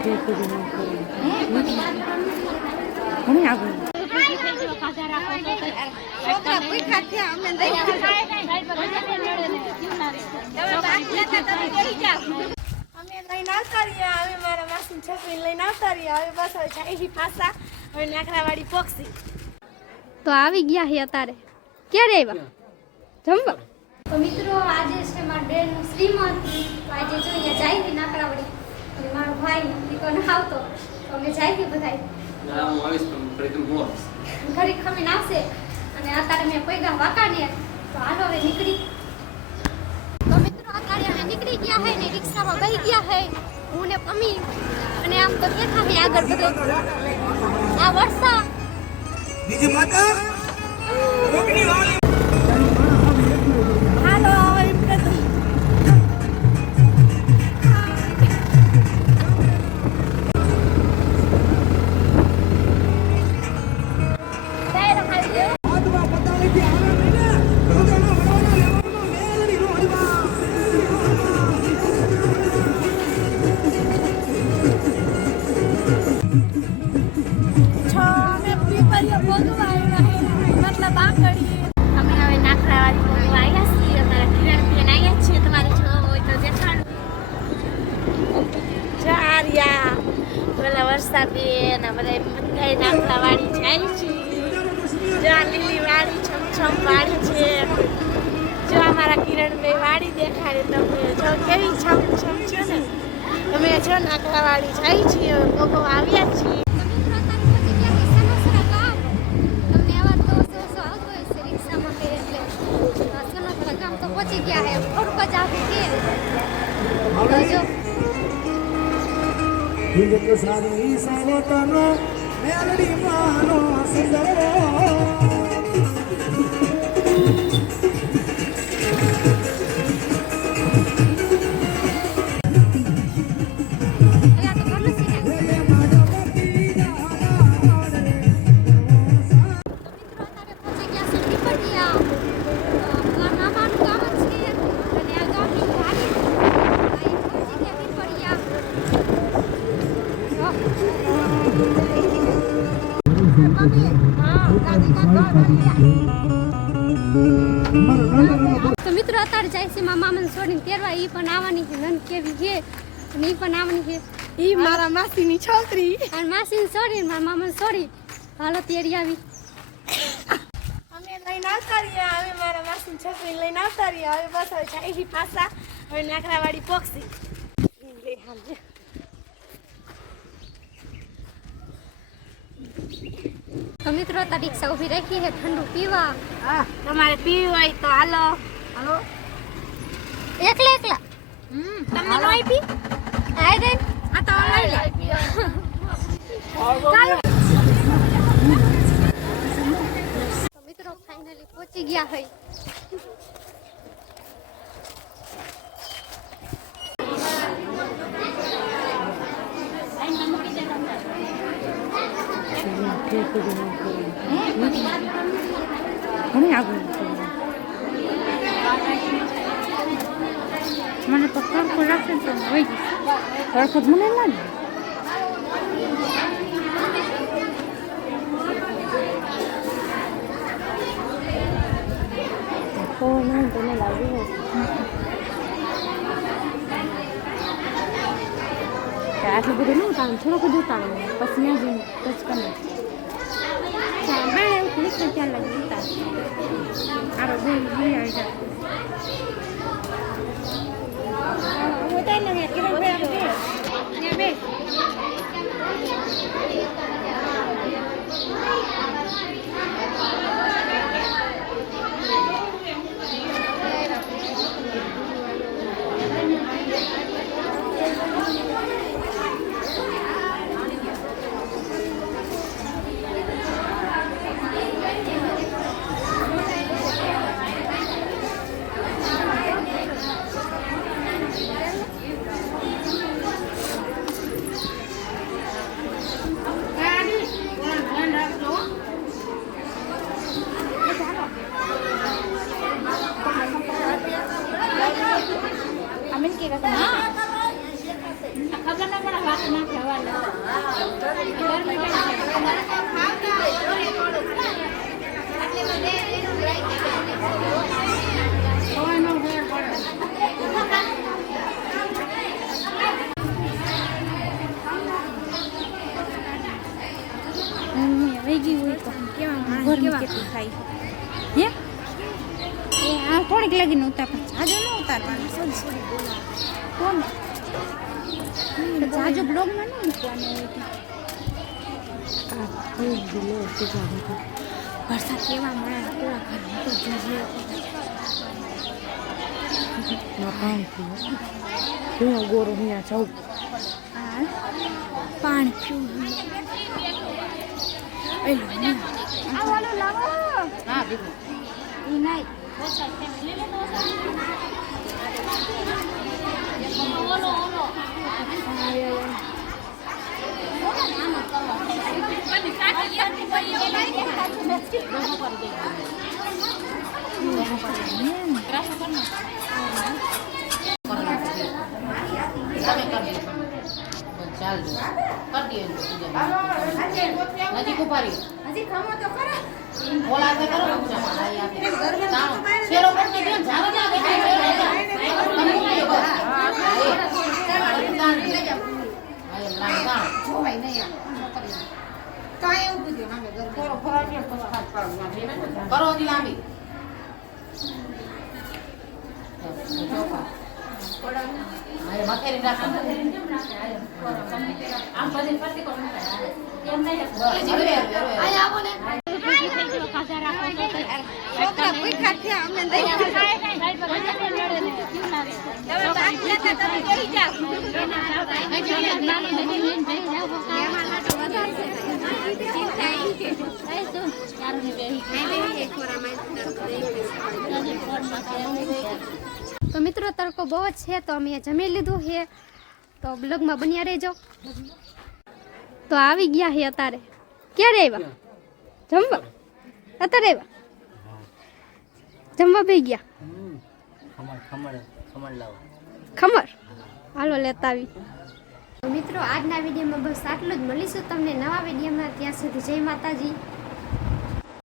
ઘણી આગળ અમે લઈને આવતા રહ્યા, હવે મારા માસીની છોકરીને લઈને આવતા રહ્યા. હવે બસ હવે જાય પાછા, હવે નાખરાવાળી પોક્ષી. તો આવી ગયા હે અત્યારે. ક્યારે આવ્યા જમવા? તો મિત્રો આજે છે મારા બેનનું શ્રીમંત. આજે જો અહીંયા જાય છે નાકરાવાળી અને મારો ભાઈ દીકરો આવતો તો અમે જાય બધા. ઘરે ખમીને આવશે અને અત્યારે મેં પૈગા વાકાને તો હાલો હવે નીકળી. તો મિત્રો અત્યારે અમે નીકળી ગયા હે ને રિક્ષામાં બેસી ગયા હે હું ને પમી અને આમ તો બેઠા હે આગળ બધો આ વર્ષા બીજી માતા રોકડી વાળી હાલો એમ કહેતું અમે હવે નાખરાવાળી બોલવા આવ્યા છીએ. અમારા કિરણ બેન આવ્યા છીએ. તમારે જોવા હોય તો દેખાડું. ચાર્યા પેલા વરસાદબેન બધા નાખરાવાળી જાય છે. જો આ લીલી વાળી છમછમ વાળી છે. જો અમારા કિરણભાઈ વાળી દેખાડે તમને. જો કેવી છમછમ છે ને. અમે જો નાખરાવાળી જાય છીએ. લોકો આવ્યા છીએ. પહોંચી ગયા હે થોડુંક જ આગળ છે જો સારી સાવતનો મેલડી માનો સુંદર તો મિત્રો અત્યારે જાય છે મામાને છોડીને તેરવા. એ પણ આવવાની છે. નંદ કેવી છે અને એ પણ આવવાની છે. ઈ મારા માસીની છોકરી અને માસીને છોડીને મારા મામાને છોડી હાલો તેરી આવી. અમે લઈને આવતા રહ્યા. હવે મારા માસીની છોકરીને લઈને આવતા રહ્યા. હવે બસ હવે જાય પાછા, હવે નાખરાવાળી પોક્ષી. તો મિત્રો અત્યારે રિક્ષા ઉભી રાખી છે ઠંડુ પીવા. હા તમારે પીવું હોય તો હાલો. હાલો એકલા એકલા તમને ન આપી? આય દે આ તો લઈ લે. તો મિત્રો ફાઇનલી પહોંચી ગયા હોય. ઘણી આગળ મને તો સરખું રાખે તો હોય સરખું જ મને લાગે. તો મને તને લાગ્યું આટલું બધું ન ઉતારું, થોડુંક જ ઉતારું પછી ત્યાં જઈને ટચ કરી હા એવું નીકળે ત્યાં લાગે ઉતાર આરો બે આવી જાય. ખબર ના પડે વાત ના કહેવાય. ઘડીક લગીને ઉતાર જાજો ન ઉતારવાનું કોણ જાજો બ્લોગમાં ન મૂકવાનું વરસાદ કેવા મળે કેવા ઘરમાં તો જજે ગોરો અહીંયા જાઉં પાણી પીવું હા દીકરો એ નહીં નજીક ઉભારી હજી ખમો તો ખરા બોલા તે કરો શેરો પર કે જાવ જા જોવાય નહીં કાંઈ એવું કીધું નામે ઘર કરો દી લાંબી આય મકેરી રાખો આમ પછી પટ્ટી કરો એમ નહીં આયા આવો ને છોકરા પૂછા છે અમે દઈ તો મિત્રો તડકો બહુ જ છે તો અમે જમી લીધું છે તો બ્લોગમાં બન્યા રહેજો તો આવી ગયા છે અત્યારે ક્યારે આવ્યા જમવા અત્યારે આવ્યા જમવા બે ગયા ખમર હાલો લેતા આવી મિત્રો આજના વિડીયોમાં બસ આટલું જ મળીશું તમને નવા વિડીયોમાં ત્યાં સુધી જય માતાજી